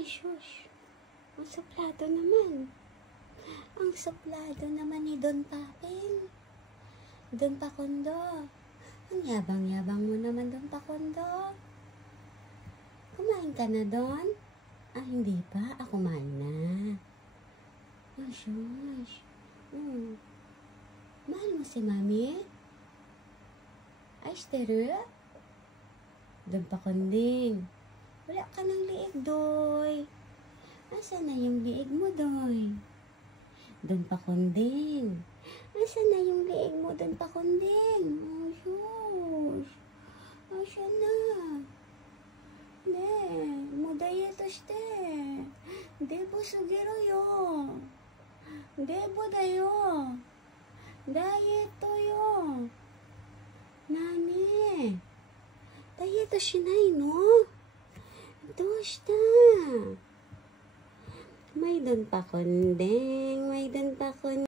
Ay, shush. Ang suplado naman. Ang suplado naman ni Don Paping. Don Pakondo. Ang yabang-yabang mo naman, Don Pakondo. Kumain ka na, Don? Ah, hindi pa. Ah, kumain na. Oh, shush. Mahal mo si Mami? Ay, steru? Don Pakonding. Wala ka ng liig, Doy. Asa na yung liig mo, Doy? Don Pakonding. Asa na yung liig mo, Don Pakonding? Oh, shush. Asa na? Ne, mo daieto shite. Debo sugiro yo. Debo da yo. Daieto yo. Nani? Daieto shinai no? Doshita? May Don Pakonding. May Don Pakonding.